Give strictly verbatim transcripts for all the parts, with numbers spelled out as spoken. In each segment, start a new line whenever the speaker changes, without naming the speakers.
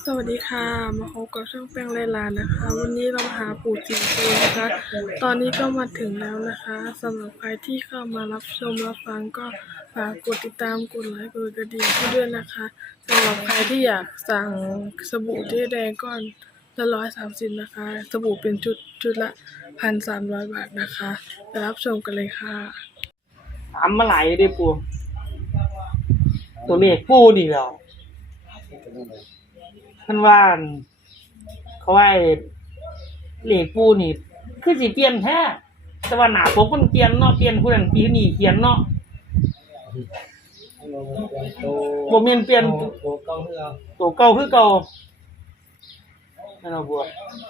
สวัสดีค่ะมาพบกับช่องแป้งไรลานะคะ วันนี้เรามาหาปู่จีซูนะคะ ตอนนี้ก็มาถึงแล้วนะคะสำหรับใครที่เข้ามารับชมรับฟังก็ฝากกดติดตามกดไลค์กดกระดิ่งให้ด้วยนะคะสำหรับใครที่อยากสั่งสบู่เจ๊แดงก้อนละร้อยสามสิบนะคะสบู่เป็นชุดชุดละพันสามร้อยบาทนะคะไปรับชมกันเลยค่ะ
ถามมาหลายเด้ปูตัวเลขปูนี่แล้วเพิ่นว่าเขาว่าเลขปูนี่คือสิเปลี่ยนแท้แต่ว่าหน้าปกมันเปลี่ยนเนาะเปลี่ยนผู้นั้นปีนี้เขียนเนาะบ่แม่นเปลี่ยนตัวเก่าคือเก่าตัวเก่าคือเก่านั่นเนาะบัว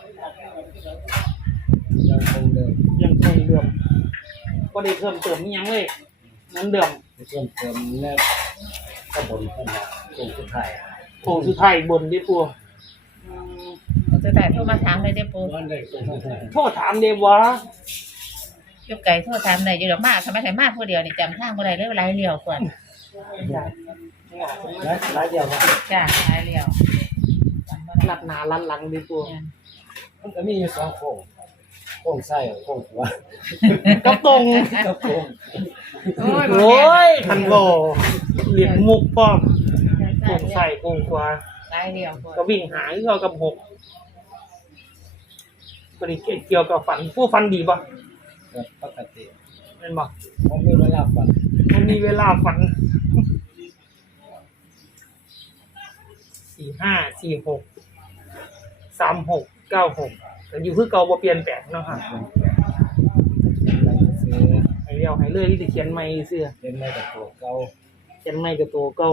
ยังคงเดิมยังคงเดิมบ่ได้เพิ่มเติมอีหยังเลยเหมือนเดิม
เพิ่มเติมเนี่ยก็บนขึ้นมาโค้งสุดท้าย
โค้งสุดท้ายบนดิปู
เอาสุดท้ายโทรมาถามเลยเด้อปู่
โทษถามเด้บ่
อยู่ไกลโทรถามได้อยู่ดอกมาทำไมไถมาผู้เดียวนี่จำทางบ่ได้เลยหลายเลี้ยวก่อน
หลายหลายเดียวว่า
จ้าหลายเลี้ยว
ลัดหน้าลัดหลังดิปู
มันก็มีอยู่สองโค้งโค้งซ้ายกับโค้งขวา
กับตรง
กับโค้ง
โอ้ยคันบ่เรียนมุกพร้อมโค้งซ้ายโค้งขวา
หลายเลี้ยวก่อน
ก็วิ่งหาคือเก่ากับหกบ่ได้เกี่ยวกับฝันผู้ฝันดีบ่
ปกติ
แม่นบ่
ผมมีเวลาฝัน
มันมีเวลาฝันสี่ห้า สี่หก สามหก เก้าหกก็อยู่คือเก่าบ่เปลี่ยนแปลงเนาะครับให้เรียวให้เลยที่สิเขียนใหม่ซื่อ
เขียนใหม่กับตัวเก่า
เขียนใหม่กับตัวเก่า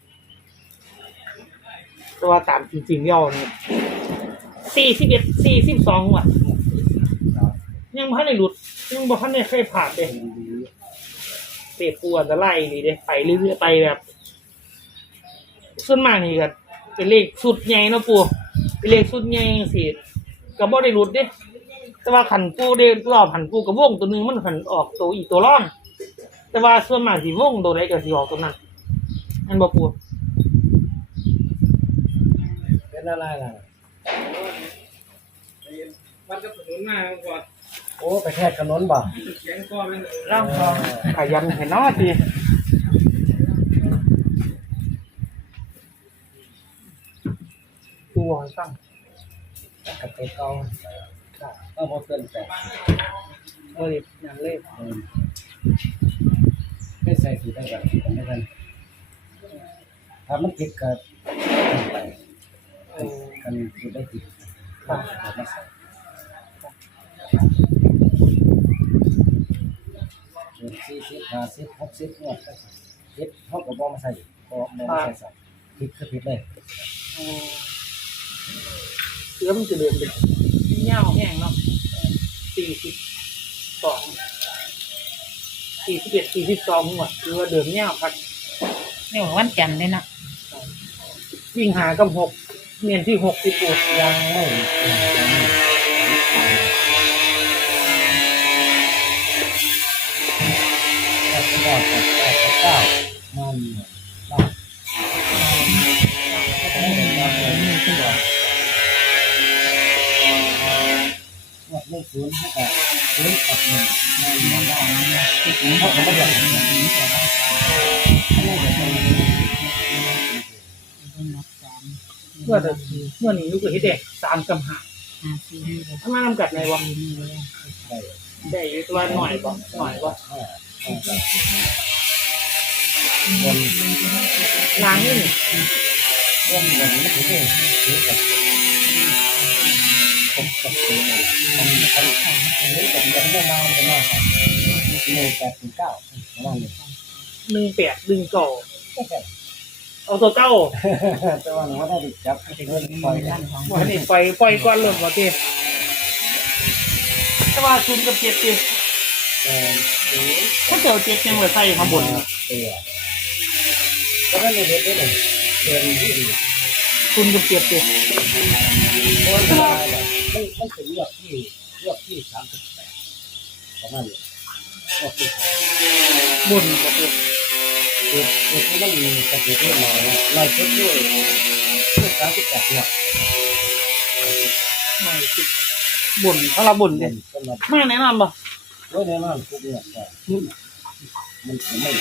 แต่ว่าตามจริงๆแล้วนี่สี่สิบเอ็ด สี่สิบสองว่ะยังบ่ทันได้หลุดยังบ่ทันได้เคยผ่านเด้เตะปูอันตรายนี่เด้ไปเรื่อยๆไปแบบส่วนมากนี่ก็เป็นเลขสุดใหญ่เนาะปู่เป็นเลขสุดใหญ่จังซี่ก็บ่ได้หลุดเด้แต่ว่าคันปู่ได้รอบหันปู่ก็วงตัวนึงมันหันออกตัวอีกตัวรองแต่ว่าส่วนมากสิวงตัวใดก็สิออกตัวนั้นอันบ่ปู่
เป็นอะไรล่ะ
มันจะถนนมาก่อน
โอ้ไปแค่ถนนบ่
เขียนก่อนเป็นร่างทองขยันเห็นเนาะติปู่ให้ตั้ง
กับตัวเก่าก็บ่เปลี่ยนแปลง
บ่ได้หยังเลย
ไม่ใส่สีได้แบบไม่ทันถ้ามันติดกับกันอยู่ได้ติดก็มาใส่สี่สิบห้าสิบหกสิบเนี่ยติดเขาก็บ่มาใส่บ่บ่มาใส่ใส่ติดคือติดเลย
เสื้อมันจะเดินเป็นเงาแห้งเนาะสี่สิบสอง สี่สิบเอ็ด สี่สิบสองหมดคือว่าเดินเงาพัก
นี่วันจันทร์เลยเนาะ
วิ่งหากับหกเนียนที่หกที่ปวด
ยังไม่แปดแปดแปดเก้ามันบ้างวัดเลขศูนย์ให้กับศูนย์กับหนึ่งมันบ้างที่ศูนย์เขาก็ไม่ได้แบบนี้แต่ว่า
เมื่อเมื่อนี้ลูกเห็ดเด็กสามกำหาถ้ามาทำกัดในวันได้ได้ตัวหน่อยบ่หน่อยบ่
บน
ล้างนี่
บนบนไม่ถึงเลยถือกับผมกับตัวมันมันมันนี้กับยังไม่มาจะมาหนึ่งแปดถึงเก้าประมาณนี้
หนึ่งแปดดึงเก่าเอาตัวเก้า
แต่ว่าหนูว่าได้จับเงินปล่อยกัน
ว่านี่ปล่อยปล่อยก้อนเริ่มว่าที่แต่ว่าซุนกับเจ็ดเจ็ด
เออ
ถ้าเจอเจ็ดยังเหลือใส่ข้างบน
เออแล้วก็ในเด็ดได้เลยเดินที่ดี
ซุนกับเจ็ดเจ็ด
เพราะว่ามันมันถึงเลือกที่เลือกที่สามสิบแปดประมาณนี้ก็คือบ
นกับเจ็ด
คือคือที่มันมีกระตุ้นที่มาหน่อยชุดด้วยสามสิบแปดงวด
ไม่สิบ่นถ้าเราบ่นเนี่ย
สำหรับ
มาแน่นอนบ่
ไว้ในนั้นทุกงวดก็มันจะไม่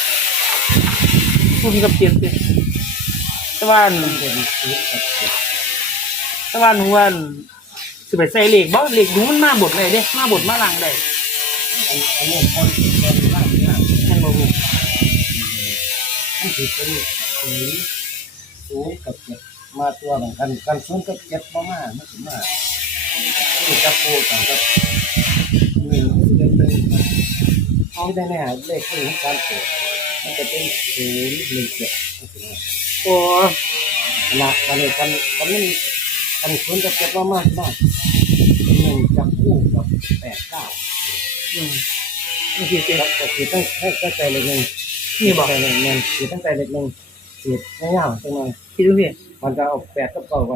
คุณกับเจ็ดสิแต่ว่า
มันเป็นศูนย์กับเจ็ด
แต่ว่าหนูว่าสิไปใส่เลขบ่เลขดูมันมาบทเลยเด้มาบทมาหลังได้
อันอันนี้คนคนล่างล่าง
แม่นบ่ฮู้
มันถือเป็นศูนย์ศูนย์กับเจ็ดมาตัวเหมือนกันกันศูนย์กับเจ็ดประมาณไม่ถึงมากที่จะพูดกันกับหนึ่งเดือนหนึ่งเอาได้แน่เลขที่การเกิดมันจะเป็นศูนย์หนึ่งเจ็ดไม่ถึงมาก
โอ้
นะกันเลยกันกันมันกันศูนย์กับเจ็ดประมาณมากหนึ่งจับคู่กับแปดเก้า
อืมนี่คือเจ็ด
แล้วก็คือตั้งให้ตั้งใจเลขหนึ่ง
นี่บ่
ตั้งใจเลขหนึ่งคือตั้งใจเลขหนึ่งคือง่ายๆจังเลย
คิดดูสิ
มันจะเอาแปดกับเก้าไว้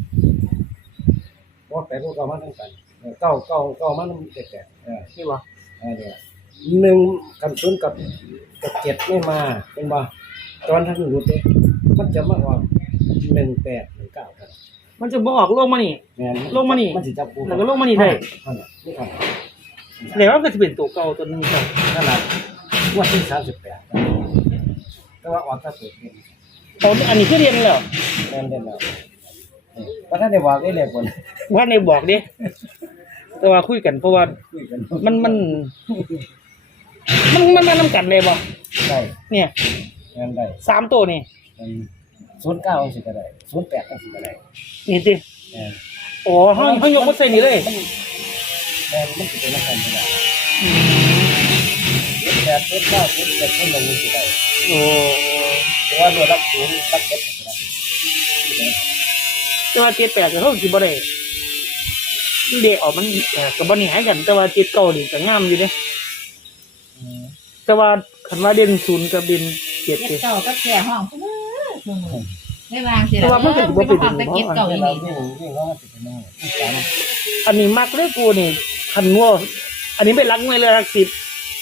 เพราะแปดกับเก้ามันทั้งกันเก้าเก้าเก้ามันเจ็ดแปดเออ
นี่บ่
เออเนี่ยหนึ่งกันศูนย์กับกับเจ็ดไม่มาเป็นบ่ตอนท่านรู้เด้มันจะมาออกหนึ่งแปดหนึ่งเก้าครับ
มันจะบ่ออกลงมานี่
แม่น
ลงมานี่
มันสิจับคู่
แล้วก็ลงมานี่ได้
นั่นน่ะนี่ครับ
แล้วมันก็จะเป็นตัวเก่าตัวหนึงครับ
นั่นแหละงวดที่สามสิบแปดแต่ว่าออกถ้าเกิดเป็น
เอาอันนี้คือเรียนแล้ว
แม่นเด่นแล้วนี่เพราะท่านได้บอกได้เลยคน
ว่าในบอกดิแต่ว่าคุยกันเพราะว่า
คุยกัน
มันมันมันมันมานำกันเลยบ่
ได้
เนี่ย
แม่นได้
สามตัวนี่
ศูนย์เก้าสิก็ได้ศูนย์แปดสิก็ได้
นี่สิ
แม่น
โอ้เฮาเฮายกมาใส่นี่เลย
แม่นมันสิเป็นนักการเมือง
อืม
ศูนย์แปดศูนย์เก้าศูนย์เจ็ดศูนย์หนึ่งสิได้
โอ้
เพราะว่าโดยรักศูนย์รักเจ็ดสิได้
แต่ว่าเจ็ดแปดก็เฮาสิบ่ได้เด็กออกมันเอ่อก็บ่นี่หายกัน แต่ว่าเจ็ดเก้านี่ก็งามอยู่เด้
อืม
แต่ว่าคันว่าเด่นศูนย์กับเด่นเจ็ด
เจ็ด
นี่
เก่าก็แก่ห้องพุ่นไม่วางสิ
แต่ว่ามันก็ถือว่าเป็น
ห้องตะเก็บเก่า
เว
อี
ลา
นี่
วิ่งวิ่งเขามันสิเป็นยังไงที่สาม
อันนี้มักเลยกูนี่คันว่าอันนี้เป็นรักมวยเลยรักสิบ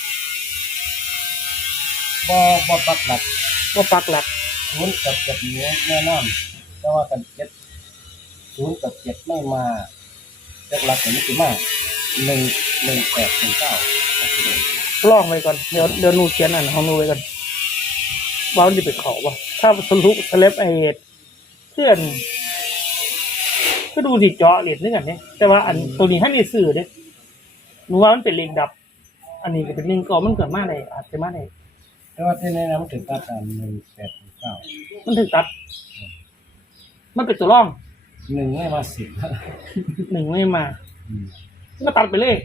บ่บ่ปักหลัก
ว่าปักหลัก
ศูนย์กับเจ็ดนี้แน่นอนแต่ว่ากันเจ็ดศูนย์กับเจ็ดไม่มาจักหลักเนี่ยมันสิมาหนึ่งหนึ่งแปดหนึ่งเก้า
ลองไว้ก่อนเดี๋ยวเดี๋ยวหนูเขียนอันของหนูไว้ก่อนว่ามันจะเป็นเขาป่ะถ้าสรุปสเลปไอเพื่อนก็ดูสิเจาะเหรียญนึกกันเนี่ยแต่ว่าอันตัวนี้ให้ในสื่อเนี่ยหนูว่ามันเป็นเลงดับ อันนี้ก็เป็นเลงก่อมันเกิดมาได้อาจจะมาได้
แต่ว่าที่แนะนำถึงตัดตามหนึ่งแปดหนึ่งเก้า
มันถึงตัด มันเป็นตัวร่อง
หนึ่งไม่มาสิบ
หนึ่งไม่มา
อืม
ก็ตัดไปเลย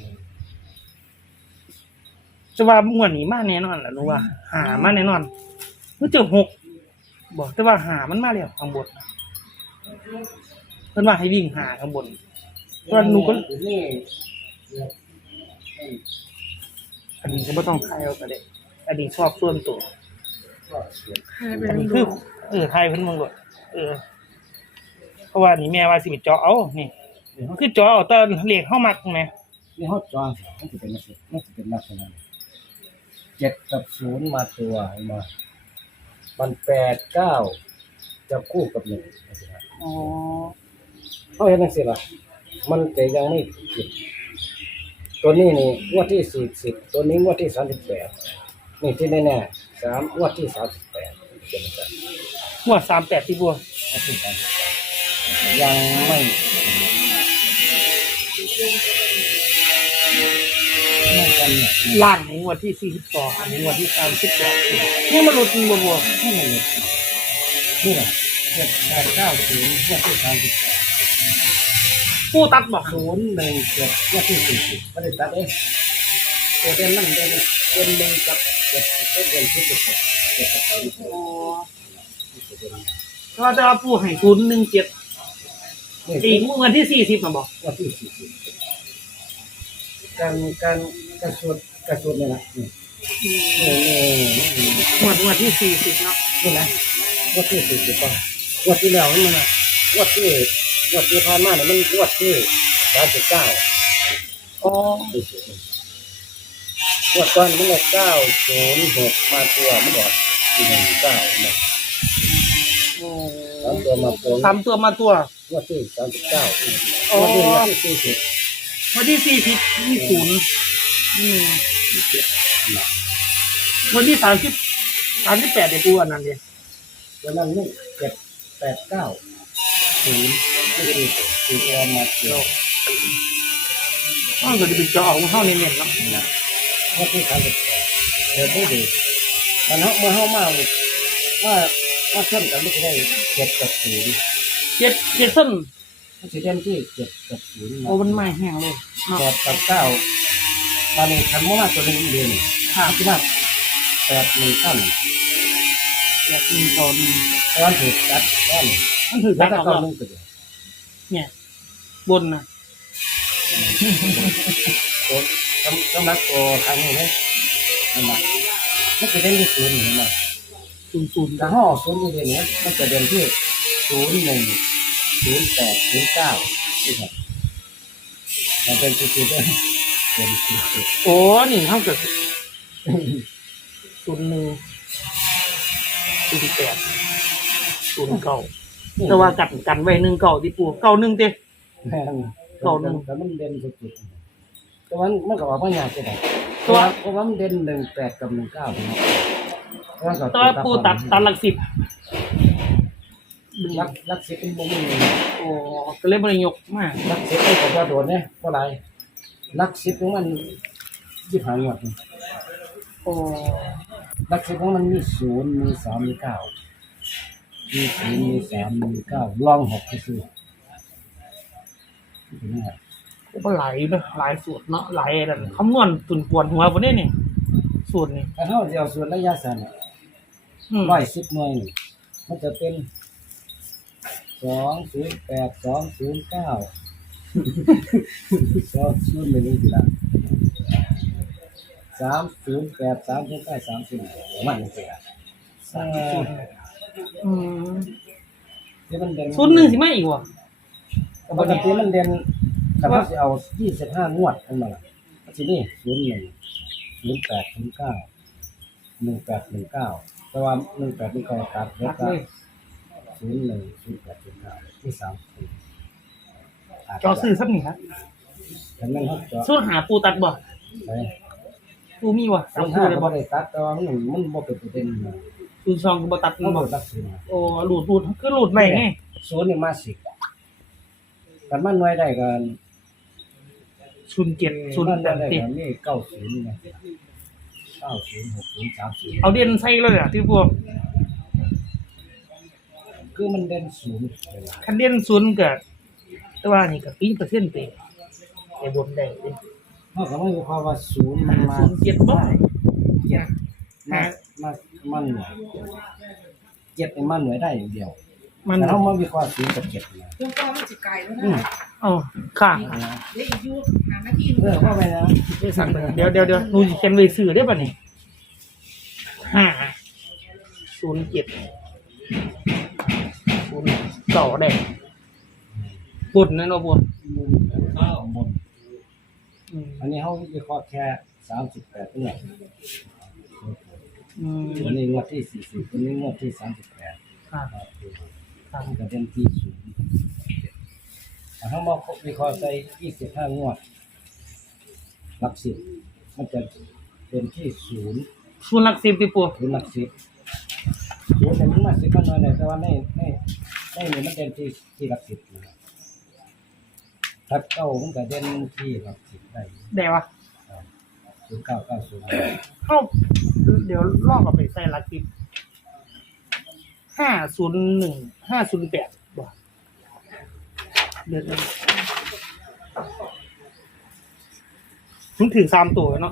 จะว่าม่วนนี้มาแน่นอนแหละหนูว่า หามาแน่นอนมันเจอหกบอกแต่ว่าหามันมาแล้วข้างบนเพิ่นว่าให้วิ่งหาข้างบนว่าหนูก็
นี่
อันนี้ก็ไม่ต้องทายเอาก็ได้อันนี้ชอบส่วนตัว
ก็เสีย
ให้เป็
อัน
น
นี้
ดู
คือเออทายเพิ่นเบิ่งโลดเออ เพราะว่านี่แม่ว่าสิไปเจาะเอานี่คือเจาะเอาแต่เลขเฮามักแหม
นี่ฮอตจอมันจะเป็นลักษณะมันจะเป็นลักษณะเจ็ดกับศูนย์มาตัวมามันแปดเก้าจะคู่กับหนึ่งลักษณะ
อ๋อ
เขาเห็นจังซี่ล่ะมันจะยังไม่ผิดตัวนี้นี่งวดที่สี่สิบตัวนี้งวดที่สามสิบแปดนี่ที่แน่ๆสามงวดที่สามสิบแปดเป็นแบบ
หัวสามแปดที่บัว
งวดที่สามสิบแปดยังไม่ไม่กันเนี่ย
ล่างในงวดที่สี่สิบสองอันนี้งวดที่สามสิบแปดนี่มันหลุดจริงบัวบัว
ไม่เลยนี่แหละเจ็ดแปดเก้าศูนย์งวดที่สามสิบแปด
ผู้ตัดบอก
ศูนย์หนึ่งเจ็ดงวดที่สี่สิบไม่ได้ตัดเองตัวเด่นนั่นเด่นเด่นหนึ่งกับเจ็ดเด่นเด่นที่สุดเจ็ดกับศูนย์
อ๋อก็จะผู้ให้ศูนย์หนึ่งเจ็ด
นี่
อีกงวดที่สี่สิบมาบอก
งวดที่สี่สิบการการการสวดการสวดเนี่ยนะนี่นี่นี่
งวดงวดที่สี่สิบเนาะ
นี่นะงวดที่สี่สิบป่ะงวดที่แล้วมันนะงวดที่งวดที่ผ่านมาเนี่ยมันงวดที่สามสิบเก้า
อ๋อ
งวดก่อนมันเลยเก้าศูนย์หกมาตัวมันบอกที่หนึ่งเก้าเนี่ย
โอ้
สามตัวตัวมาตัว
สามตัวมาตัว
งวดที่สามสิบเก้า
อ๋อ
งวดที่สี่สิบ
วันที่สี่สิบมีศูนย์อืมวันที่สามสิบสามสิบแปดเดี๋ยวปูอันนั้นเดียว
ตัวนั้นนี่เจ็ดแปดเก้าศูนย์ที่สี่สี่ตัวมาตัว
ว่าก็จะเป็นจอออกมาเข้าเน้นๆเนาะ
นะงวดที่สามสิบแปดเดี๋ยวดูดิมันเขาเมื่อเขามาว่าว่าเส้นกันไม่ได้เจ็ดกับศูนย์
เจ็ดเจ็ดส้น
มันจะเด่นที่เจ็ดกับศูนย์
โอ้มันไม่แห้งเลยเนาะ
แปดกับเก้าตอนนี้คันว่าตัวหนึงเดือนห้าที่นั่นแปดหนึ่งเก้าหนึ่ง
แปดหนึ่งต่อหนึ่ง
ตอนถูกตัดตอน
มันถือ
แล้
กั
วน ก็
ออก
เก้า
แล้ว
หนึ่งตัวเดียว
เนี่ยบนนะ
ตัวสำสำหรับตัวทางนี้เลยเห็นไหมมันจะเด่นที่ศูนย์เห็นไหม
ศูนย์ศูนย์
แต่ห้อศูนย์นี่เด่นเนี่ยมันจะเด่นที่ศูนย์หนึ่งศูนย์แปดศูนย์เก้าที่ไหนมันเป็นจุดๆเลยเด่นจุด
โอ้นี่เท่ากับศูนย์หนึ่งศูนย์แปดศูนย์เก้า
ๆ
แต่ว่ากัดกันไว้หนึ่งเก่าที่ปูเก่าหนึ่งเต้
แม่น
เก้าหนึ่ง
แต่มันเด่นสุดๆแต่ว่ามันก็ว่าปัญญากจะได้
ตัว
เพราะว่ามันเด่นหนึ่งแปดกับหนึ่งเก้าเนาะเพราะว่าก็
แตัวาปูตัดตัดหลักสิบ
รักรักสิบเป็นบ่มี
โอ้ก็เลยบริยกมาก
รักสิบไอ้ของว่าโดนเนี่ยเพราะอะไรรักสิบของมันยี่ห้างวดนี่
โอ้
รักสิบของมันมีศูนย์มีสามมีเก้ามีศูนย์มีสามมีเก้าลองหกก็คือเห็นไหมครับ
ก็ไหลเนาะหลายสูตรเนาะไหลอะไรคำนวณตุนปวนหัวบนนี้นี่สูตรนี่
ถ้าเท่าเดียวส่วนระยะสั้น
อืม
ร้อยสิบหน่วยนี่มันจะเป็นสองศูนย์แปดสองศูนย์เก้าสองศูนย์หนึ่งสิละสามศูนย์แปดสามศูนย์เก้าสามศูนย์มันนี่สิละสามศูนย์
อืม
ที่มันเด่น
ศูนย์หนึ่งสิไม่อีกว่ะ
ปกติมันเด่นถ้าเราจะเอายี่สิบห้างวดขึ้นมาล่ะทีนี้ศูนย์หนึ่งศูนย์แปดศูนย์เก้าหนึ่งแปดหนึ่งเก้าแต่ว่าหนึ่งแปดหนึ่งเก้าตัดแล้ว
ตัด
ก็
เลย
ศูนย์หนึ่งศูนย์แปดศูนย์เก้าที่สามศูนย์
จอซื้อสักหนึ่งครับ
แต่มันเขาเจาะ
สู้หาปูตัดบ่
ไป
ปูมีว่ะ
ศู
สาม
นย์
ปู
ห้า
เลย
ก็
บ่
บ่ได้ตัดแต่ว่ามันมันบ่เป็นประเด็นนะ
ศูนย์สองก็บ่ตัด
มัน
บ่
บ่ตัดศูนย์นะ
โอ้หลุดหลุดคือหลุดไหนไง
ศูนย์นี่มาสิบกันมันหน่วยได้กัน
ศูนย์เจ็ดศูนย์
มัน
แป
ได้
ด
ได้
สิ
กันนี่เก้าศูนย์นะเก้าศูนย์หกศูนย์สามศูนย์
เอาเด่นใส่เลยอ่ะที่พวก
คือมันเด่นศูนย์
คันเด่นศูนย์ก็แต่ว่านี่ก็ปีเปอร์เซ็นต์เต็มไอ้บนได้เด้
เท่ากับว่ามีความว่าศูนย์มันมา
ศูนย์เจ็ดบ่
เจ็ดมามามันหน่วยเจ็ดนี่มันหน่วยได้อย่างเดียว
มัน
แต่เรามาวิเคราะห์ศูนย์กับเจ็ดนะ
เรื่องก็มันสิไกลแล้ว
อืม
นะ
เอ๋อค่ะ
เดี๋ยวอีกอยู่หาหน้าที่
เออเข้าไปนะ
ได้สั่งไปเดี๋ยวเดี๋ยวเดี๋ยวหนูสิเขียนไว้ซื้อได้ป่ะนี่ห้าศูนย์เจ็ดศูนย์เก้าได้บนนั่นเนาะบน
ข้าวบน
อืม
อันนี้เขาวิเคราะห์แค่สามสิบแปดเนี่ย
อืม
อันนี้งวดที่สี่สิบอันนี้งวดที่สามสิบแปด
ค่ะค่ะ
มันก็เป็นที่ศูนย์แต่ถ้ามาวิเคราะห์ใส่ยี่สิบห้างวดหลักสิบมันจะเป็นที่ศูนย์
ศูนย์หลักสิบที่ปู
ศูนย์หลักสิบศูนย์เนี่ยมันมาสิบมันน้อยเลยแต่ว่าในในในนี่มันเป็นที่ที่หลักสิบนะครับถ้าเก้ามันก็เด่นที่หลักสิบได้
ได้ปะ
ศูนย์เก้าเก้าศูนย์
เข้าเดี๋ยวลอกกับไปใส่หลักสิบห้าศูนย์หนึ่งห้าศูนย์แปดบ่เดือนนึงมันถึงสามตัวเนาะ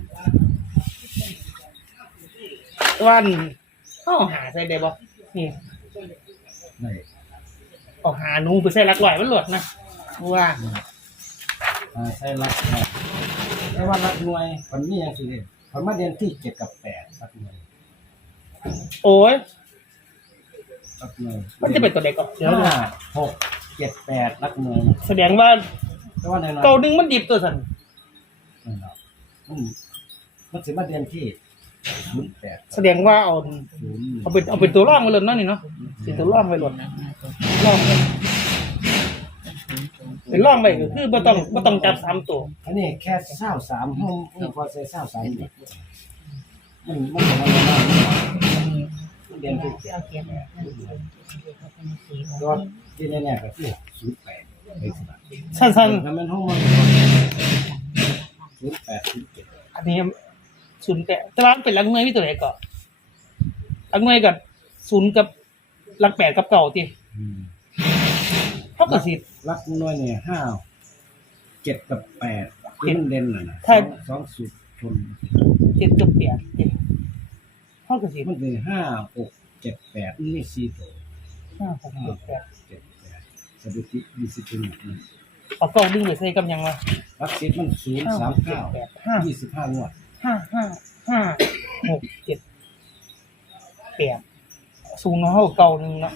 วันเข้าหาใส่ได้บ่นี่
ได้
เอาหาหนูไปใส่หลักร้อยมันหลดนะว่า
อ่าใช่รักหน่วยแต่ว่ารักหน่วยมันนี่ยังสิเด่นมันมาเด่นที่เจ็ดกับแปดรักหน่วย
โอ้ย
รักหน่วย
มันจะเป็นตัวเด็กก่อนเดี๋ยว
ห้า
นะ
หกเจ็ดแปดรักหน่วย
แสดงว่า
แต่ว่าในนั้น
เก่าหนึ่งมันดิบตัวสัน
นั่นเนาะมันมันสิมาเด่นที่ศูนย์แปด
แสดงว่าเอา
ศูนย์
เอาเป็นเอาเป็นตัวร่องไปเลยเนาะนี่เนาะเป็นตัวร่องไปหลดบอกเป็นร่องไปก็คือบ่ต้องบ่ต้องจับสามตัว
อันนี้แค่เศร้าสามห้องพอใส่เศร้าสามเนี่ยมันมันของมันมากมันเด่นทุก
เอาเขียนเลย
ยอดที่แน่ๆก็คือศูนย์แปดเป็นสบาย
สั้น
ถ้ามันห้องมันศูนย์แปดศูนย์เจ็ด
ๆอันนี้ศูนย์แปดแต่ว่ามันเป็นหลักหน่วยมีตัวไหนก่อนหลักหน่วยกับศูนย์กับหลักแปดกับเก่าติเท่ากับสิ
รักน้อยเนี่ยห้าเจ็ดกับแปดที่มันเด่นน่ะนะ
ใช่
สองสุดชน
เจ็ดกับแปดเท่ากับสิ
มันเป็นห้าหกเจ็ดแปดนี่สี่ตัว
ห้าหก
ห้า
เจ็ด
ห
แป
ก
ด
เจ็ดแปดสถิติดิสติน
เอาเก้าดึงไปใส่กับยังวะ
รักสิบมันศูนย์สามเก้า
แปดห้า
ยี่สิบห้างวด
ห้าห้าห้าหกเจ็ดแปดสูงเนาะเท่าเก่าหนึ่งเนาะ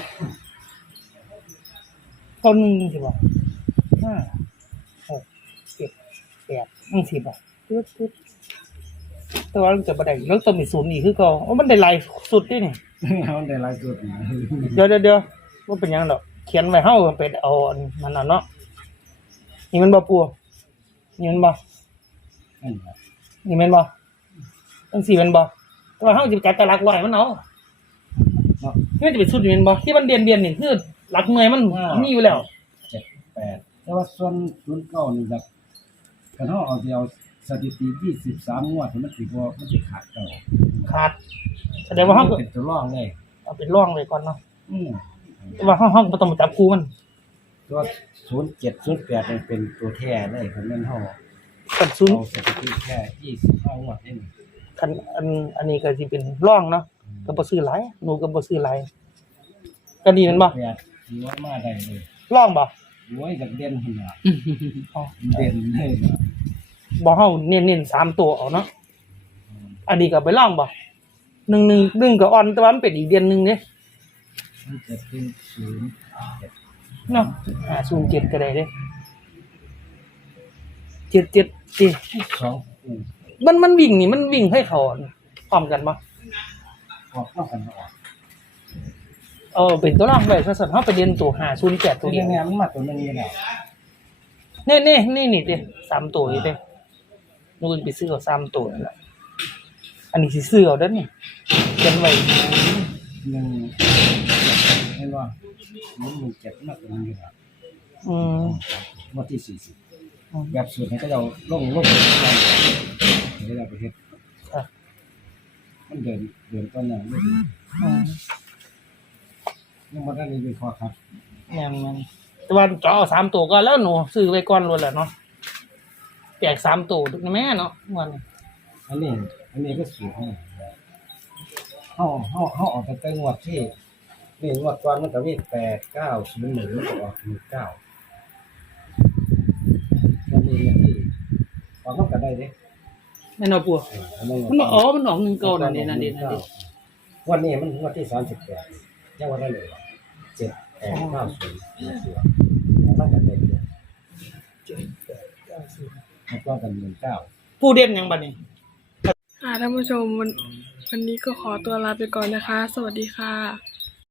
เก่าหนึ่งสิบ่ห้าหกเจ็ดแปดนั่งสิบ่ปึ๊ดปึ๊ดแต่ว่ามันจะบ่ได้แล้วต้องมีศูนย์อีกคือเก่าโอ้มันได้หลายสุดด้วยนี่
เขาได้หลายตัวนะ
เดี๋ยวเดี๋ยวเดี๋ยวว่าเป็นหยังดอกเขียนไว้เฮาไปเอาอันมันน่ะเนาะนี่มันบ่ปัวนี่มันบ่
นั่นแหละ
นี่แม่นบ่จังซี่แม่นบ่แต่ว่าเฮาสิจัดแต่หลักร้อยมันเอา
เนาะ
นี่มันจะเป็นสุดนี่แม่นบ่ที่มันเรียนๆนี่คือหลักหน่วยมันมีอยู่แล้ว
เจ็ดแปดแต่ว่าส่วนศูนย์เก้านี่แบบกันเขาเอาเดียวสถิติยี่สิบสามงวดมันสิบ่มันสิขาดเก่า
ขาดแสดงว่าเฮาก็
เป็นตัวรองเลย
เอาเป็นร่องเลยก่อนเนาะ
อืม
แต่ว่าเฮาเฮาบ่ต้องไปจับคู่มัน
ตัวศูนย์เจ็ดศูนย์แปดมันเป็นตัวแท้เลยคันแม่นเฮา
กันศูนย์
เอาสถิติแค่ยี่สิบห้างวดเอง
คันอันอันนี้ก็สิเป็นร่องเนาะก็บ่ซื้อหลายหนูก็บ่ซื้อหลายก็ดีแม่นบ่
แปดถือว่ามาได้เลย
ร่องบ่
รวยจากเด่นขึ้นมา
อ๋อ
เด่นเลยนะ
บ่เฮาเน้นๆสามตัวเอาเนาะอันนี้ก็ไปร่องบ่หนึ่งหนึ่งหนึ่งก็อ่อนแต่ว่ามันเป็นอีกเดือนหนึงเด้
มันจะเป็นศูนย์เจ็ด
เนาะอ่าศูนย์เจ็ดก็ได้เด้เจ็ดเจ็ดสิ
สองคู่
มันมันวิ่งนี่มันวิ่งให้เขาพร้อมกันบ่
ออกนอกกันออก
เออเป็นตัวร่องไว้ซะซั่นเฮาไปเรียนตัวห้าศูนย์แปดตั
ตัว ว
เดียว
นี้มันมาตัวนึงนี่แหละ
นี่นี่นี่นี่เด้สามตัวนี่เด้หนูไปซื้อเอาสามตัวนั่นแหละอันนี้สิซื้อเอาเด้อนี่เขียนไว้
หนึ่งเห็นว่าหนึ่งหนึ่งเจ็ดมาตัวนึงนี่แหละ
อืม
งวดที่สี่สิบ
อืม
แบบสูตรนี้ก็จะลงลงกันเดี๋ยวเราไปเฮ็ด
ค่ะ
มันเดินเดินต้นน่ะไม่ดี
อืม
ยังบ่ได้เลยเป็นข้อครับ
แม่นๆแต่ว่าเจาะเอาสามตัวก่อนแล้วหนูซื้อไว้ก่อนล้วนแหละเนาะแจกสามตัวถูกแม่เนาะม่วน
อันนี้ อันนี้ก็สูตรของเฮาเฮาเฮาออกแต่แต่งวดที่นี่งวดก่อนมันก็มีแปดเก้าศูนย์หนึ่งมันก็ออกหนึ่งเก้าแล้วมีอันที่ออกมันก็ได้เด้
แม่นเอาปัว
เอออันนั้น
มันอ๋อมันออกหนึ่งเก่านั่นนี่นั่นนี่นั่นนี่
วันนี้มันงวดที่สามสิบแปดยังว่าได้เลยเจ็ดแปดเก้าศูนย์นี่คือมันก็ได้เด้มันก็กันหนึ่งเก้า
ผู้เด่นหยังบัดนี้
ค่ะท่านผู้ชมวันวันนี้ก็ขอตัวลาไปก่อนนะคะ สวัสดีค่ะ